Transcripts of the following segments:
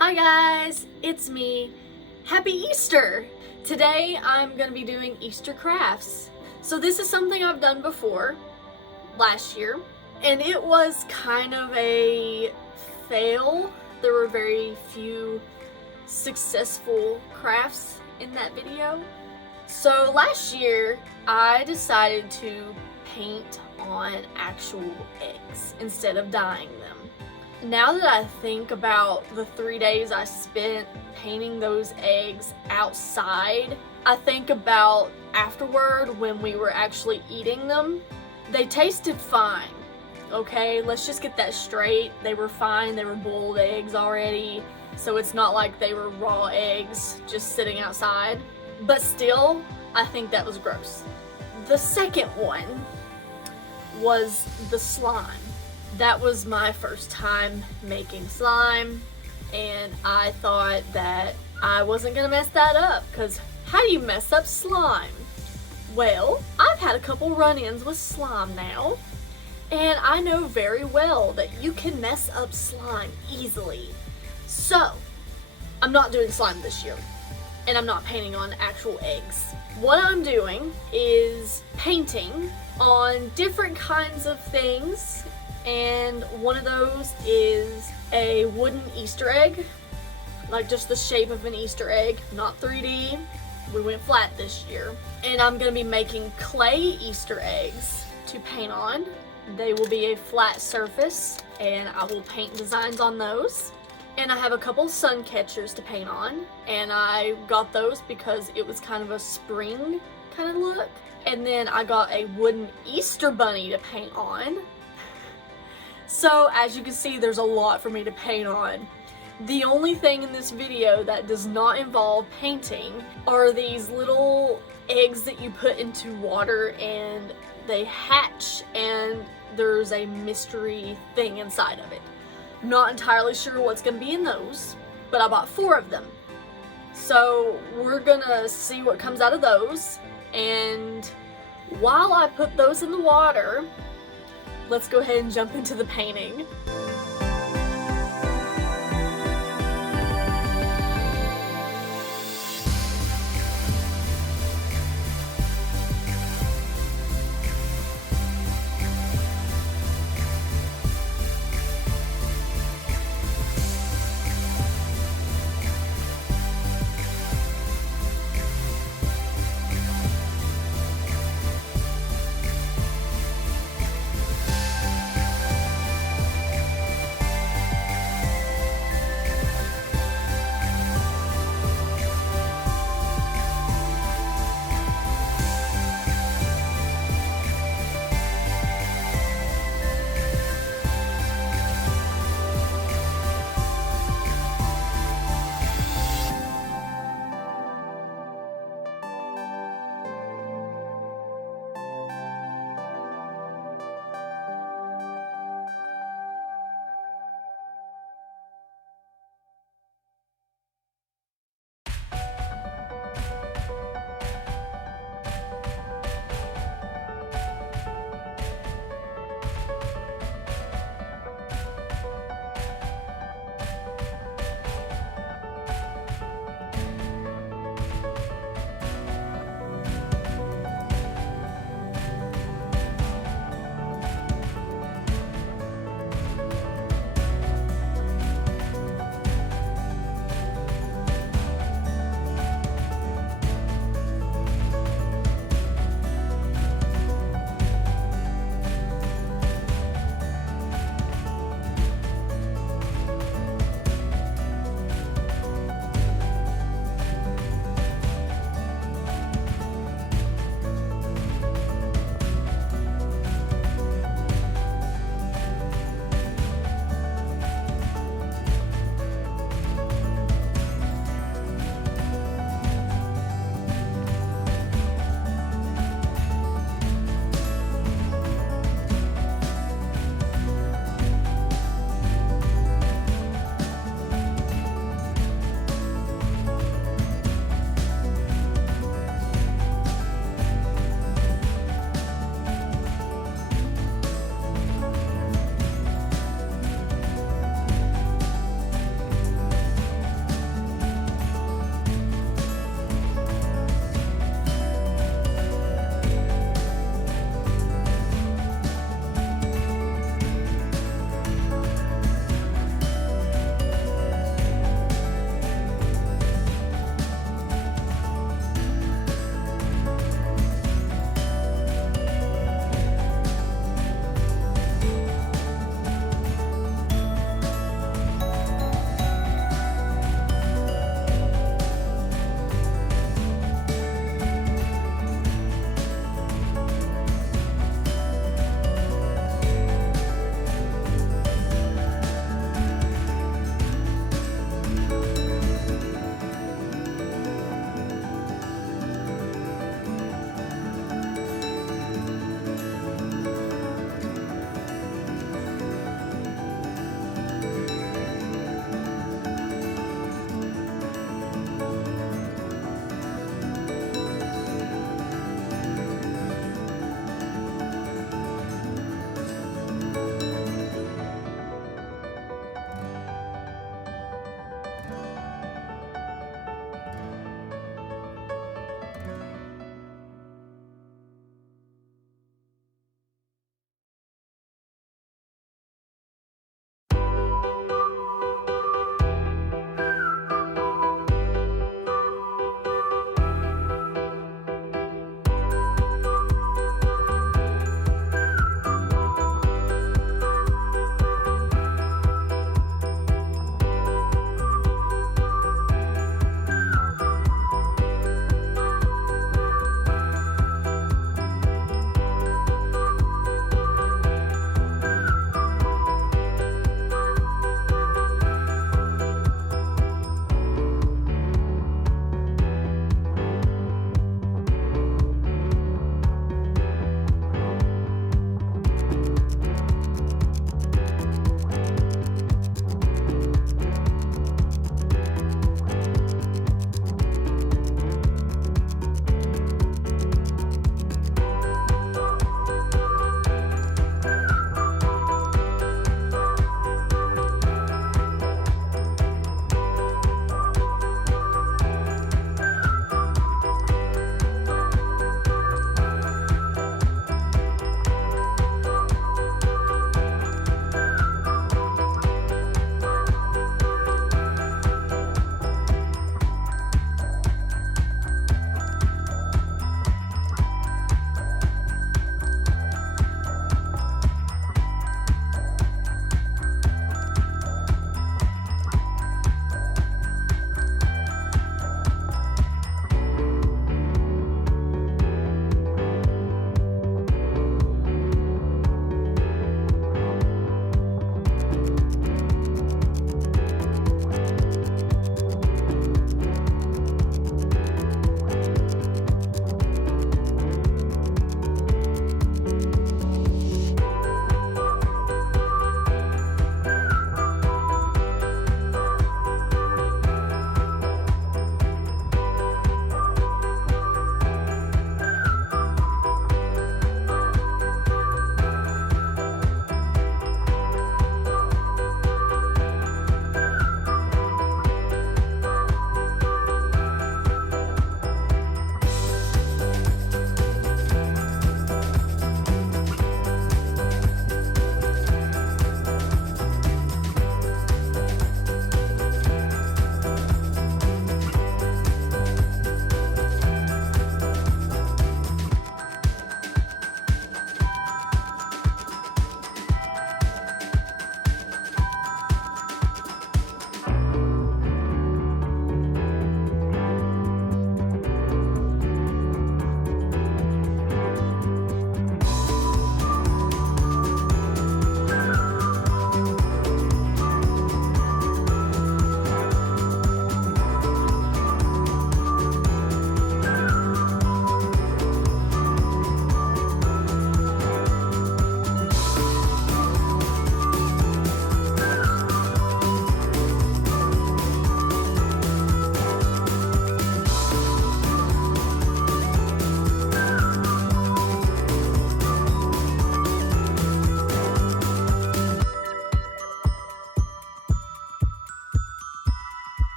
Hi guys, it's me. Happy Easter! Today I'm going to be doing Easter crafts. So this is something I've done before, last year, and it was kind of a fail. There were very few successful crafts in that video. So last year I decided to paint on actual eggs instead of dyeing them. Now that I think about the 3 days I spent painting those eggs outside, I think about afterward when we were actually eating them. They tasted fine, okay? Let's just get that straight. They were fine, they were boiled eggs already, so it's not like they were raw eggs just sitting outside. But still, I think that was gross. The second one was the slime. That was my first time making slime, and I thought that I wasn't gonna mess that up, because how do you mess up slime? Well, I've had a couple run-ins with slime now, and I know very well that you can mess up slime easily. So, I'm not doing slime this year, and I'm not painting on actual eggs. What I'm doing is painting on different kinds of things, and one of those is a wooden Easter egg, like just the shape of an Easter egg, not 3D. We went flat this year. And I'm gonna be making clay Easter eggs to paint on. They will be a flat surface, and I will paint designs on those. And I have a couple sun catchers to paint on, and I got those because it was kind of a spring kind of look. And then I got a wooden Easter bunny to paint on. So as you can see, there's a lot for me to paint on. The only thing in this video that does not involve painting are these little eggs that you put into water and they hatch, and there's a mystery thing inside of it. Not entirely sure what's gonna be in those, but I bought 4 of them. So we're gonna see what comes out of those, and while I put those in the water, let's go ahead and jump into the painting.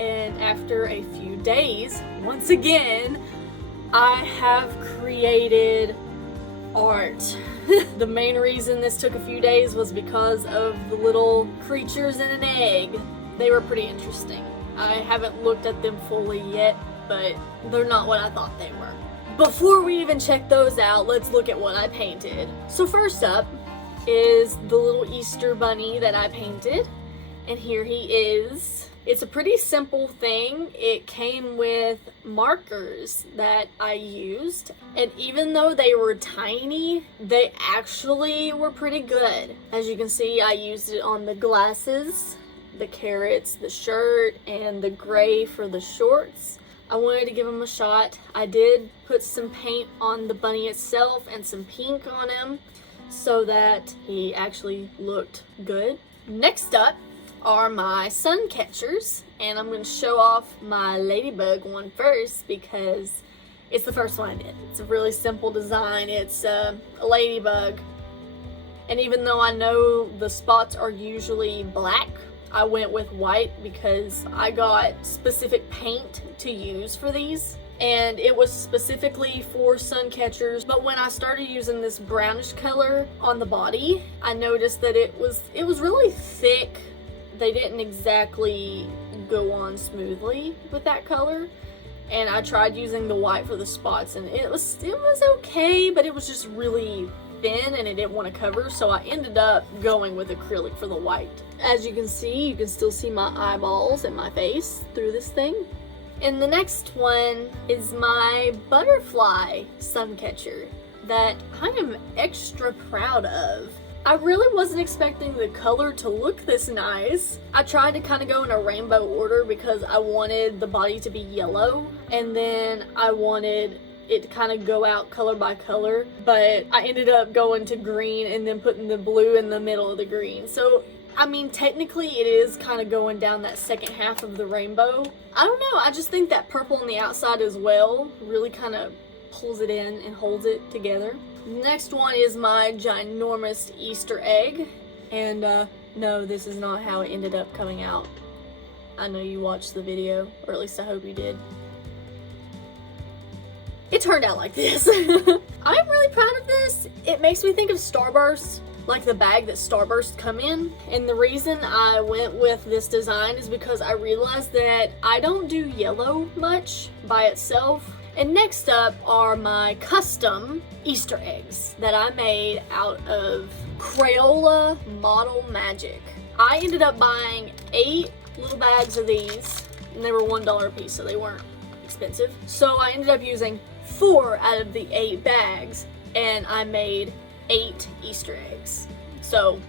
and after a few days, once again, I have created art. The main reason this took a few days was because of the little creatures in an egg. They were pretty interesting. I haven't looked at them fully yet, but they're not what I thought they were. Before we even check those out, let's look at what I painted. So first up is the little Easter bunny that I painted, and here he is. It's a pretty simple thing. It came with markers that I used, and even though they were tiny, they actually were pretty good. As you can see, I used it on the glasses, the carrots, the shirt, and the gray for the shorts. I wanted to give him a shot. I did put some paint on the bunny itself and some pink on him so that he actually looked good. Next up are my sun catchers, and I'm going to show off my ladybug one first because it's the first one I did. It's a really simple design. It's a ladybug, and even though I know the spots are usually black, I went with white because I got specific paint to use for these, and it was specifically for sun catchers. But when I started using this brownish color on the body, I noticed that it was really thick. They didn't exactly go on smoothly with that color, and I tried using the white for the spots, and it was okay, but it was just really thin and it didn't want to cover, so I ended up going with acrylic for the white. As you can see, you can still see my eyeballs and my face through this thing. And the next one is my butterfly sun catcher that I am extra proud of. I really wasn't expecting the color to look this nice. I tried to kind of go in a rainbow order because I wanted the body to be yellow, and then I wanted it to kind of go out color by color, but I ended up going to green and then putting the blue in the middle of the green. So I mean, technically it is kind of going down that second half of the rainbow. I don't know, I just think that purple on the outside as well really kind of pulls it in and holds it together. Next one is my ginormous Easter egg, and no, this is not how it ended up coming out. I know you watched the video, or at least I hope you did. It turned out like this. I'm really proud of this. It makes me think of Starburst, like the bag that Starburst come in. And the reason I went with this design is because I realized that I don't do yellow much by itself. And next up are my custom Easter eggs that I made out of Crayola Model Magic. I ended up buying 8 little bags of these, and they were $1 a piece, so they weren't expensive. So I ended up using 4 out of the 8 bags, and I made 8 Easter eggs. So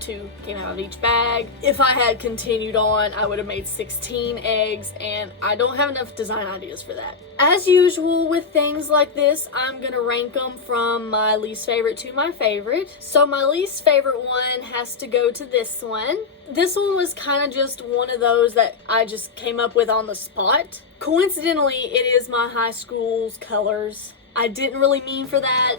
2 came out of each bag. If I had continued on, I would have made 16 eggs, and I don't have enough design ideas for that. As usual with things like this, I'm gonna rank them from my least favorite to my favorite. So my least favorite one has to go to this one. This one was kind of just one of those that I just came up with on the spot. Coincidentally, it is my high school's colors. I didn't really mean for that,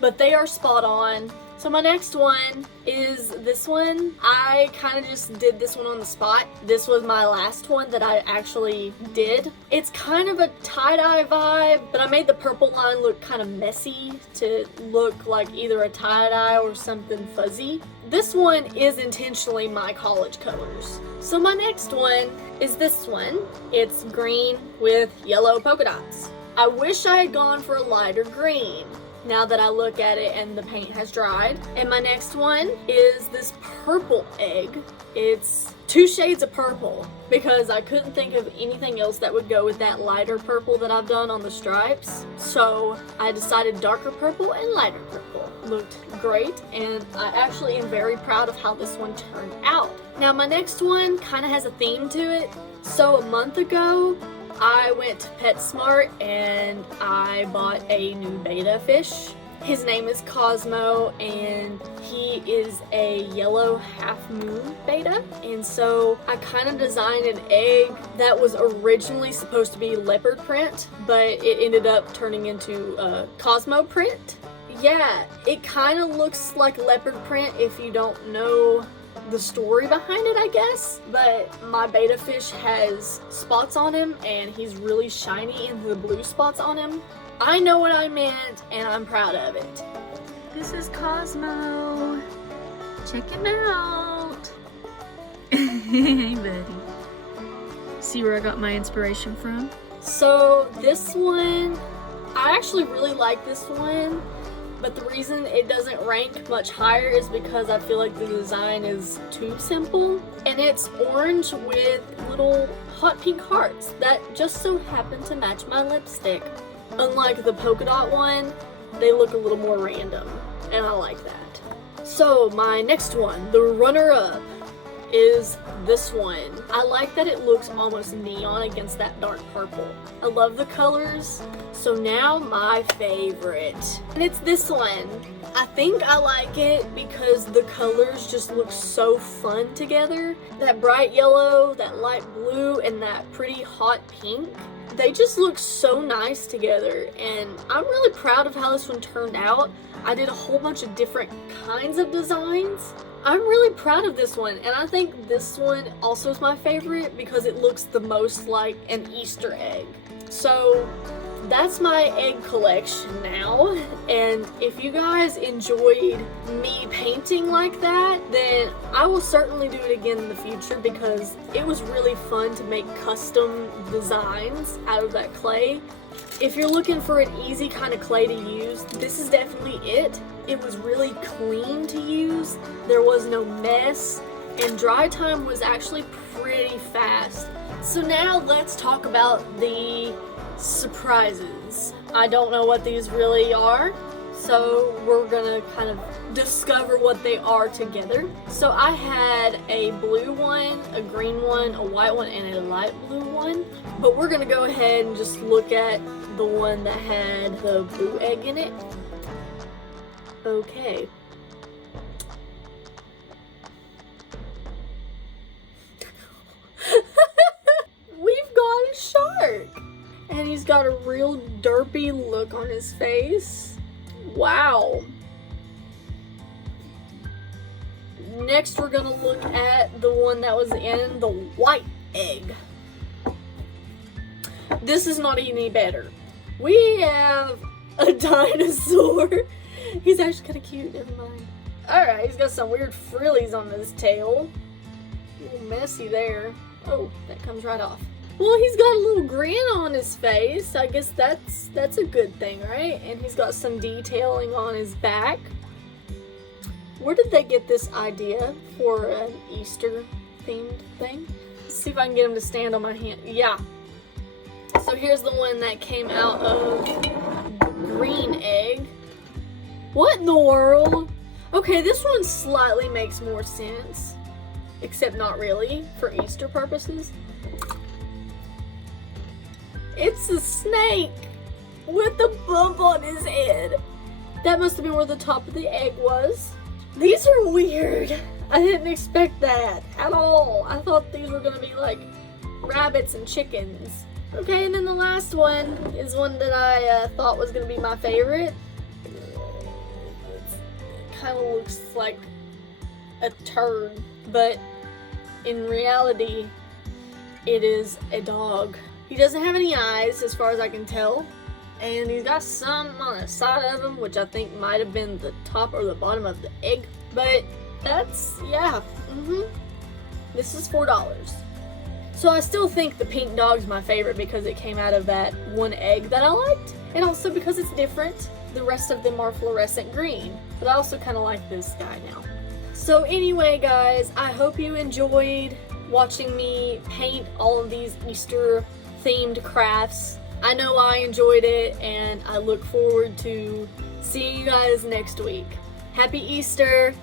but they are spot on. So my next one is this one. I kind of just did this one on the spot. This was my last one that I actually did. It's kind of a tie-dye vibe, but I made the purple line look kind of messy to look like either a tie-dye or something fuzzy. This one is intentionally my college colors. So my next one is this one. It's green with yellow polka dots. I wish I had gone for a lighter green, now that I look at it and the paint has dried. And my next one is this purple egg. It's 2 shades of purple because I couldn't think of anything else that would go with that lighter purple that I've done on the stripes. So I decided darker purple and lighter purple looked great, and I actually am very proud of how this one turned out. Now my next one kind of has a theme to it. So a month ago, I went to PetSmart and I bought a new betta fish. His name is Cosmo, and he is a yellow half-moon betta. And so I kind of designed an egg that was originally supposed to be leopard print, but it ended up turning into Cosmo print. Yeah, it kind of looks like leopard print if you don't know the story behind it, I guess. But my betta fish has spots on him and he's really shiny in the blue spots on him. I know what I meant and I'm proud of it. This is Cosmo. Check him out. Hey buddy. See where I got my inspiration from? So this one, I actually really like this one, but the reason it doesn't rank much higher is because I feel like the design is too simple. And it's orange with little hot pink hearts that just so happen to match my lipstick. Unlike the polka dot one, they look a little more random, and I like that. So my next one, the runner-up, is this one. I like that it looks almost neon against that dark purple. I love the colors. So now my favorite, and it's this one. I think I like it because the colors just look so fun together. That bright yellow, that light blue, and that pretty hot pink. They just look so nice together, and I'm really proud of how this one turned out. I did a whole bunch of different kinds of designs. I'm really proud of this one, and I think this one also is my favorite because it looks the most like an Easter egg. So that's my egg collection now, and if you guys enjoyed me painting like that, then I will certainly do it again in the future because it was really fun to make custom designs out of that clay. If you're looking for an easy kind of clay to use, this is definitely it. It was really clean to use, there was no mess, and dry time was actually pretty fast. So now let's talk about the surprises. I don't know what these really are, so we're gonna kind of discover what they are together. So I had a blue one, a green one, a white one, and a light blue one, but we're gonna go ahead and just look at the one that had the blue egg in it. Okay. We've got a shark! And he's got a real derpy look on his face. Wow. Next we're gonna look at the one that was in the white egg. This is not any better. We have a dinosaur. He's actually kind of cute, never mind. Alright, he's got some weird frillies on his tail. A little messy there. Oh, that comes right off. Well, he's got a little grin on his face. I guess that's a good thing, right? And he's got some detailing on his back. Where did they get this idea for an Easter themed thing? Let's see if I can get him to stand on my hand. Yeah. So here's the one that came out of the green egg. What in the world? Okay, this one slightly makes more sense. Except not really, for Easter purposes. It's a snake with a bump on his head. That must have been where the top of the egg was. These are weird. I didn't expect that at all. I thought these were gonna be like rabbits and chickens. Okay, and then the last one is one that I thought was gonna be my favorite. Kind of looks like a turd, but in reality, it is a dog. He doesn't have any eyes, as far as I can tell, and he's got some on the side of him, which I think might have been the top or the bottom of the egg, but that's, yeah, This is $4. So I still think the pink dog's my favorite because it came out of that one egg that I liked, and also because it's different. The rest of them are fluorescent green, but I also kind of like this guy now. So anyway, guys, I hope you enjoyed watching me paint all of these Easter themed crafts. I know I enjoyed it, and I look forward to seeing you guys next week. Happy Easter!